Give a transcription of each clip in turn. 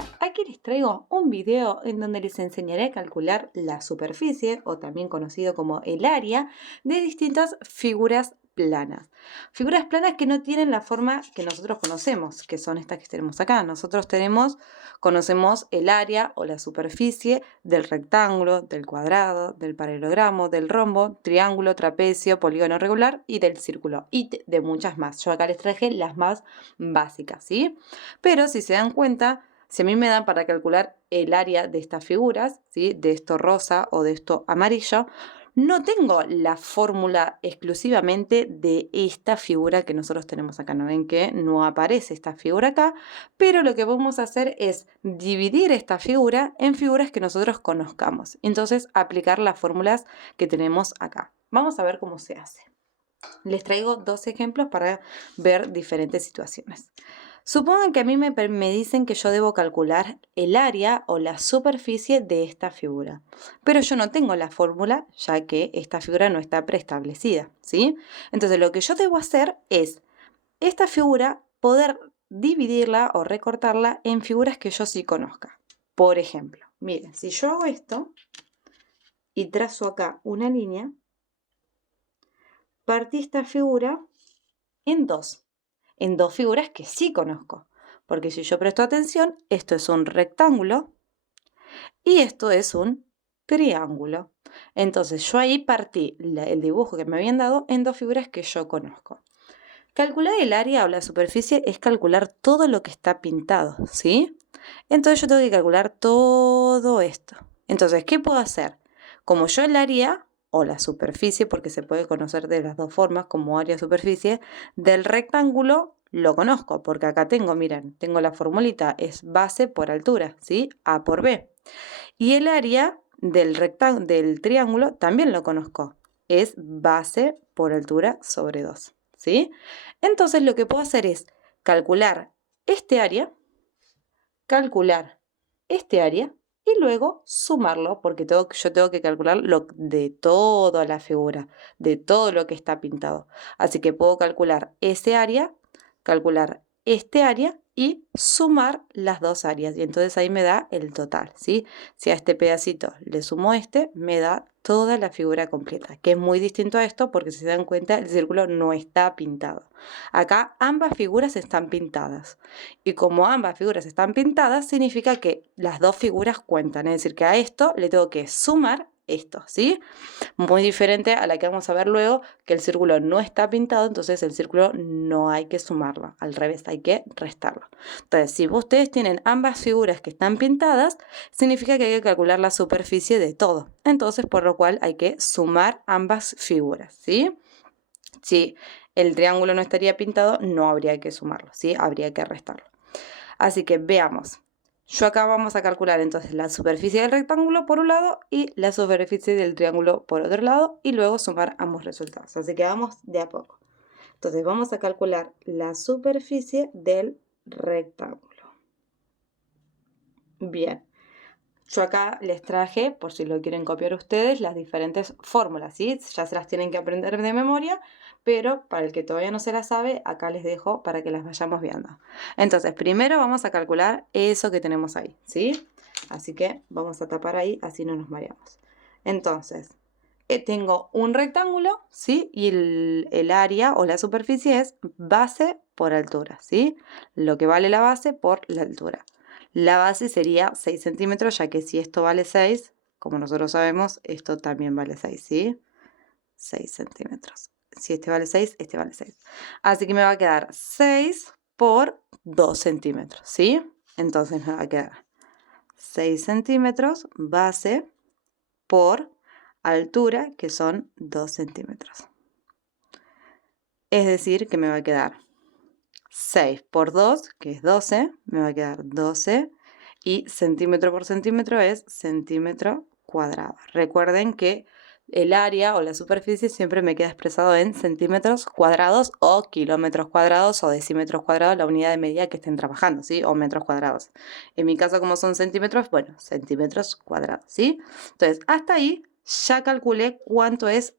Hola, aquí les traigo un video en donde les enseñaré a calcular la superficie, o también conocido como el área, de distintas figuras planas. Figuras planas que no tienen la forma que nosotros conocemos, que son estas que tenemos acá. Nosotros conocemos el área o la superficie del rectángulo, del cuadrado, del paralelogramo, del rombo, triángulo, trapecio, polígono regular y del círculo, y de muchas más. Yo acá les traje las más básicas, ¿sí? Pero si se dan cuenta, si a mí me dan para calcular el área de estas figuras, ¿sí? De esto rosa o de esto amarillo, no tengo la fórmula exclusivamente de esta figura que nosotros tenemos acá. ¿No ven que no aparece esta figura acá? Pero lo que vamos a hacer es dividir esta figura en figuras que nosotros conozcamos. Entonces, aplicar las fórmulas que tenemos acá. Vamos a ver cómo se hace. Les traigo dos ejemplos para ver diferentes situaciones. Supongan que a mí me dicen que yo debo calcular el área o la superficie de esta figura, pero yo no tengo la fórmula ya que esta figura no está preestablecida, ¿sí? Entonces lo que yo debo hacer es esta figura poder dividirla o recortarla en figuras que yo sí conozca. Por ejemplo, miren, si yo hago esto y trazo acá una línea, partí esta figura en dos figuras que sí conozco. Porque si yo presto atención, esto es un rectángulo y esto es un triángulo. Entonces yo ahí partí el dibujo que me habían dado en dos figuras que yo conozco. Calcular el área o la superficie es calcular todo lo que está pintado, ¿sí? Entonces yo tengo que calcular todo esto. Entonces, ¿qué puedo hacer? Como yo el área o la superficie, porque se puede conocer de las dos formas, como área o superficie, del rectángulo lo conozco, porque acá tengo, miren, tengo la formulita, es base por altura, ¿sí? A por B. Y el área del triángulo también lo conozco, es base por altura sobre 2, ¿sí? Entonces lo que puedo hacer es calcular este área, calcular este área y luego sumarlo, porque yo tengo que calcular lo de toda la figura, de todo lo que está pintado. Así que puedo calcular ese área, calcular este área y sumar las dos áreas. Y entonces ahí me da el total, ¿sí? Si a este pedacito le sumo este, me da toda la figura completa, que es muy distinto a esto porque si se dan cuenta el círculo no está pintado. Acá ambas figuras están pintadas. Y como ambas figuras están pintadas, significa que las dos figuras cuentan. Es decir, que a esto le tengo que sumar esto, ¿sí? Muy diferente a la que vamos a ver luego, que el círculo no está pintado, entonces el círculo no hay que sumarlo. Al revés, hay que restarlo. Entonces, si ustedes tienen ambas figuras que están pintadas, significa que hay que calcular la superficie de todo. Entonces, por lo cual hay que sumar ambas figuras, ¿sí? Si el triángulo no estaría pintado, no habría que sumarlo, ¿sí? Habría que restarlo. Así que veamos. Yo acá vamos a calcular entonces la superficie del rectángulo por un lado y la superficie del triángulo por otro lado y luego sumar ambos resultados. Así que vamos de a poco. Entonces vamos a calcular la superficie del rectángulo. Bien. Yo acá les traje, por si lo quieren copiar ustedes, las diferentes fórmulas, ¿sí? Ya se las tienen que aprender de memoria, pero para el que todavía no se las sabe, acá les dejo para que las vayamos viendo. Entonces, primero vamos a calcular eso que tenemos ahí, ¿sí? Así que vamos a tapar ahí, así no nos mareamos. Entonces, tengo un rectángulo, ¿sí? Y el área o la superficie es base por altura, ¿sí? Lo que vale la base por la altura. La base sería 6 centímetros, ya que si esto vale 6, como nosotros sabemos, esto también vale 6, ¿sí? 6 centímetros. Si este vale 6, este vale 6. Así que me va a quedar 6 por 2 centímetros, ¿sí? Entonces me va a quedar 6 centímetros base por altura, que son 2 centímetros. Es decir, que me va a quedar 6 por 2, que es 12, me va a quedar 12, y centímetro por centímetro es centímetro cuadrado. Recuerden que el área o la superficie siempre me queda expresado en centímetros cuadrados o kilómetros cuadrados o decímetros cuadrados, la unidad de medida que estén trabajando, ¿sí? O metros cuadrados. En mi caso, como son centímetros, bueno, centímetros cuadrados, ¿sí? Entonces, hasta ahí ya calculé cuánto es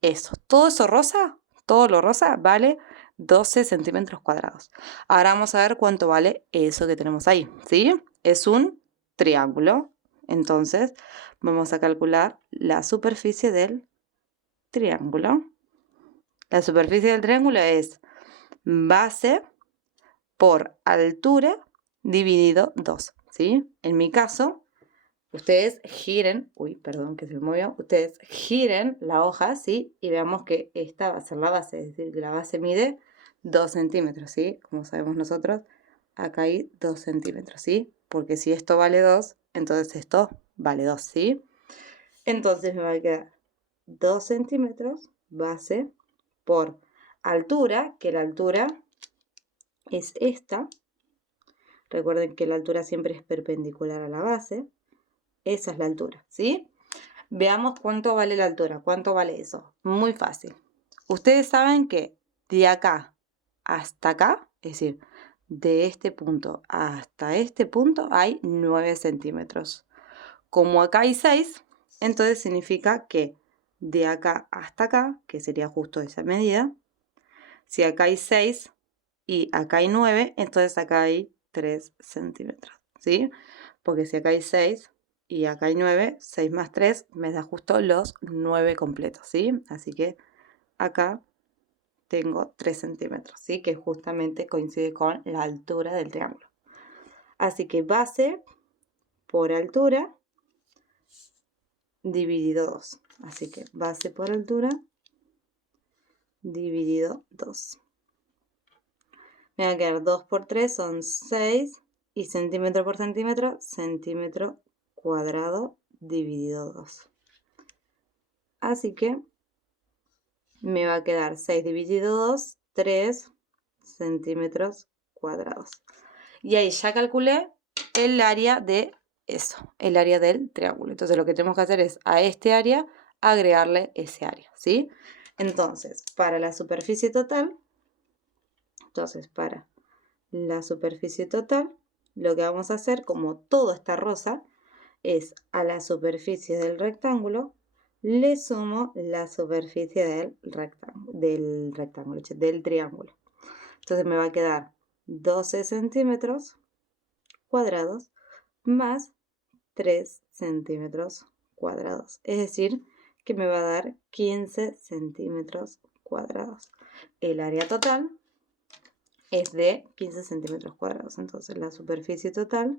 eso. Todo eso rosa, todo lo rosa vale 12 centímetros cuadrados. Ahora vamos a ver cuánto vale eso que tenemos ahí, ¿sí? es un triángulo. Entonces, vamos a calcular la superficie del triángulo. La superficie del triángulo es base por altura dividido 2, ¿sí? En mi caso, ustedes giren, perdón que se me movió, ustedes giren la hoja, ¿sí? Y veamos que esta va a ser la base, es decir, que la base mide 2 centímetros, ¿sí? Como sabemos nosotros, acá hay 2 centímetros, ¿sí? Porque si esto vale 2, entonces esto vale 2, ¿sí? Entonces me va a quedar 2 centímetros base por altura, que la altura es esta. Recuerden que la altura siempre es perpendicular a la base. Esa es la altura, ¿sí? Veamos cuánto vale la altura. ¿Cuánto vale eso? Muy fácil. Ustedes saben que de acá hasta acá, es decir, de este punto hasta este punto hay 9 centímetros. Como acá hay 6, entonces significa que de acá hasta acá, que sería justo esa medida, si acá hay 6 y acá hay 9, entonces acá hay 3 centímetros, ¿sí? Porque si acá hay 6 y acá hay 9, 6 más 3 me da justo los 9 completos, ¿sí? Así que acá tengo 3 centímetros, ¿sí? Que justamente coincide con la altura del triángulo. Así que base por altura dividido 2. Así que base por altura dividido 2. Me va a quedar 2 por 3 son 6 y centímetro por centímetro cuadrado dividido 2. Así que me va a quedar 6 dividido 2, 3 centímetros cuadrados. Y ahí ya calculé el área de eso, el área del triángulo. Entonces lo que tenemos que hacer es a este área agregarle ese área, ¿sí? Entonces, para la superficie total, lo que vamos a hacer, como todo está rosa, es a la superficie del rectángulo, le sumo la superficie del triángulo. Entonces me va a quedar 12 centímetros cuadrados más 3 centímetros cuadrados. Es decir, que me va a dar 15 centímetros cuadrados. El área total es de 15 centímetros cuadrados. Entonces la superficie total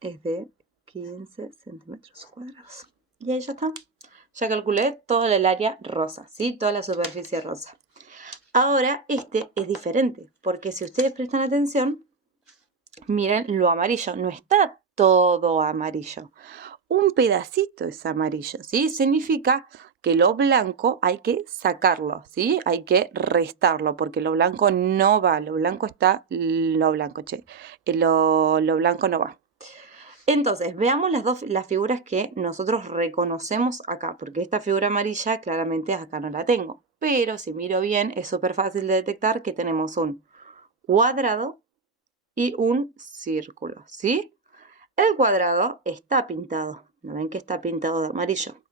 es de 15 centímetros cuadrados. Y ahí ya está. Ya calculé toda el área rosa, ¿sí? Toda la superficie rosa. Ahora este es diferente, porque si ustedes prestan atención, miren lo amarillo. No está todo amarillo. Un pedacito es amarillo, ¿sí? Significa que lo blanco hay que sacarlo, ¿sí? Hay que restarlo, porque lo blanco no va. Lo blanco lo blanco no va. Entonces, veamos las figuras que nosotros reconocemos acá, porque esta figura amarilla claramente acá no la tengo. Pero si miro bien, es súper fácil de detectar que tenemos un cuadrado y un círculo, ¿sí? El cuadrado está pintado, ¿no ven que está pintado de amarillo?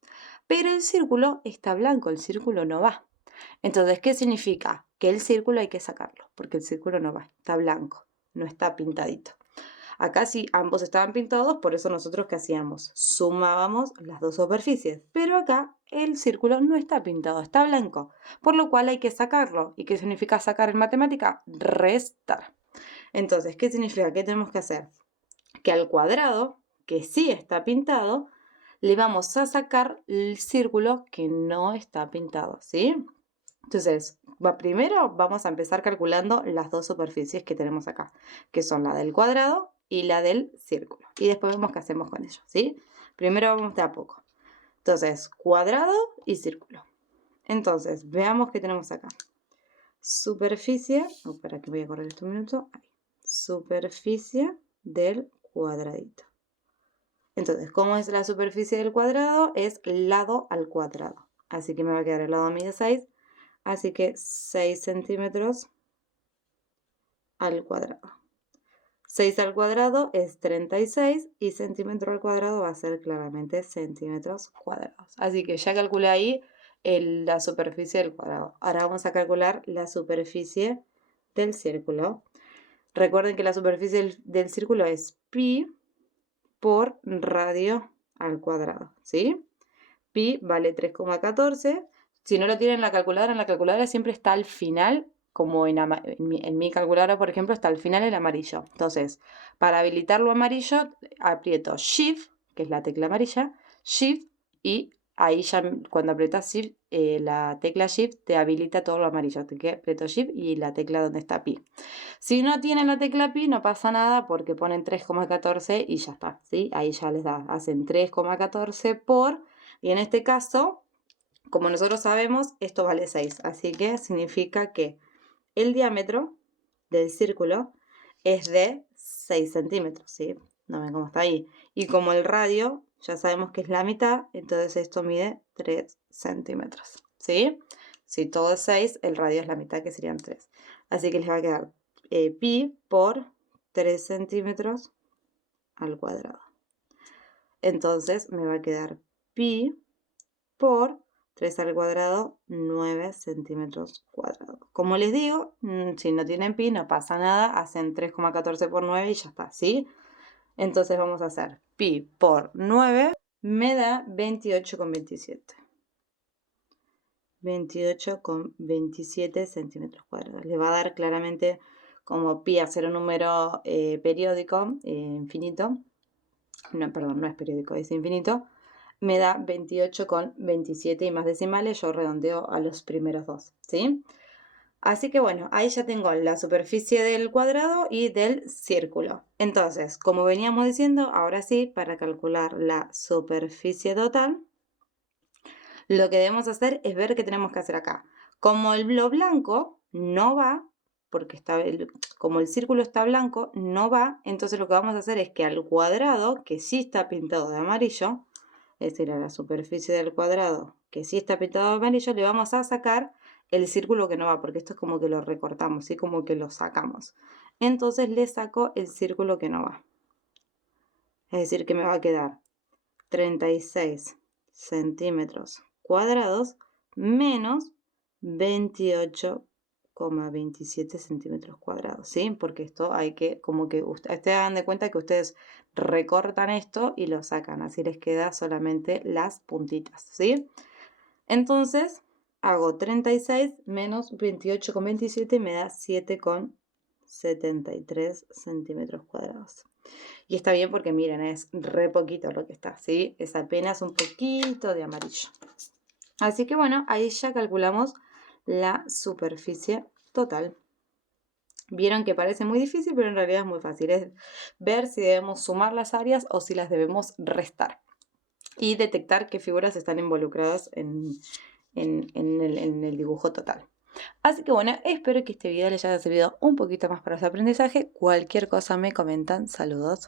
Pero el círculo está blanco, el círculo no va. Entonces, ¿qué significa? Que el círculo hay que sacarlo, porque el círculo no va, está blanco, no está pintadito. Acá sí ambos estaban pintados, por eso nosotros ¿qué hacíamos? Sumábamos las dos superficies. Pero acá el círculo no está pintado, está blanco. Por lo cual hay que sacarlo. ¿Y qué significa sacar en matemática? Restar. Entonces, ¿qué significa? ¿Qué tenemos que hacer? Que al cuadrado, que sí está pintado, le vamos a sacar el círculo que no está pintado, ¿sí? Entonces, primero vamos a empezar calculando las dos superficies que tenemos acá, que son la del cuadrado y la del círculo. Y después vemos qué hacemos con ellos, ¿sí? Primero vamos de a poco. Entonces, cuadrado y círculo. Entonces, veamos qué tenemos acá. Superficie, para que voy a correr esto un minuto. Ahí. Superficie del cuadradito. Entonces, ¿cómo es la superficie del cuadrado? Es lado al cuadrado. Así que me va a quedar el lado mide 6. Así que 6 centímetros al cuadrado. 6 al cuadrado es 36 y centímetro al cuadrado va a ser claramente centímetros cuadrados. Así que ya calculé ahí la superficie del cuadrado. Ahora vamos a calcular la superficie del círculo. Recuerden que la superficie del círculo es pi por radio al cuadrado, ¿sí? Pi vale 3,14. Si no lo tienen en la calculadora siempre está al final, como en mi calculadora, por ejemplo, está al final el amarillo. Entonces, para habilitar lo amarillo, aprieto Shift, que es la tecla amarilla, Shift, y ahí ya cuando aprietas Shift, la tecla Shift te habilita todo lo amarillo. Así que aprieto Shift y la tecla donde está Pi. Si no tienen la tecla pi, no pasa nada porque ponen 3,14 y ya está, ¿sí? Ahí ya les da, hacen 3,14 por, y en este caso, como nosotros sabemos, esto vale 6, así que significa que el diámetro del círculo es de 6 centímetros, ¿sí? No ven cómo está ahí. Y como el radio ya sabemos que es la mitad, entonces esto mide 3 centímetros, ¿sí? Si todo es 6, el radio es la mitad, que serían 3. Así que les va a quedar pi por 3 centímetros al cuadrado. Entonces me va a quedar pi por 3 al cuadrado, 9 centímetros cuadrados. Como les digo, si no tienen pi no pasa nada, hacen 3,14 por 9 y ya está, ¿sí? Entonces vamos a hacer pi por 9 me da 28,27. 28,27 centímetros cuadrados. Le va a dar claramente, como pi a ser un número periódico, infinito. No, perdón, no es periódico, es infinito. Me da 28,27 y más decimales, yo redondeo a los primeros dos, ¿sí? Así que bueno, ahí ya tengo la superficie del cuadrado y del círculo. Entonces, como veníamos diciendo, ahora sí, para calcular la superficie total, lo que debemos hacer es ver qué tenemos que hacer acá. Como lo blanco no va, porque como el círculo está blanco, no va, entonces lo que vamos a hacer es que al cuadrado, que sí está pintado de amarillo, es decir, a la superficie del cuadrado, que sí está pintado de amarillo, le vamos a sacar el círculo que no va, porque esto es como que lo recortamos, ¿sí? Como que lo sacamos. Entonces le saco el círculo que no va. Es decir, que me va a quedar 36 centímetros cuadrados menos 28,27 centímetros cuadrados, ¿sí? Porque esto hay que, como que ustedes hagan de cuenta que ustedes recortan esto y lo sacan, así les queda solamente las puntitas, ¿sí? Entonces, hago 36 menos 28,27 y me da 7,73 centímetros cuadrados. Y está bien porque miren, es re poquito lo que está, ¿sí? Es apenas un poquito de amarillo. Así que bueno, ahí ya calculamos la superficie total. Vieron que parece muy difícil, pero en realidad es muy fácil. Es ver si debemos sumar las áreas o si las debemos restar. Y detectar qué figuras están involucradas en el dibujo total. Así que bueno, espero que este video les haya servido un poquito más para su aprendizaje. Cualquier cosa me comentan. Saludos.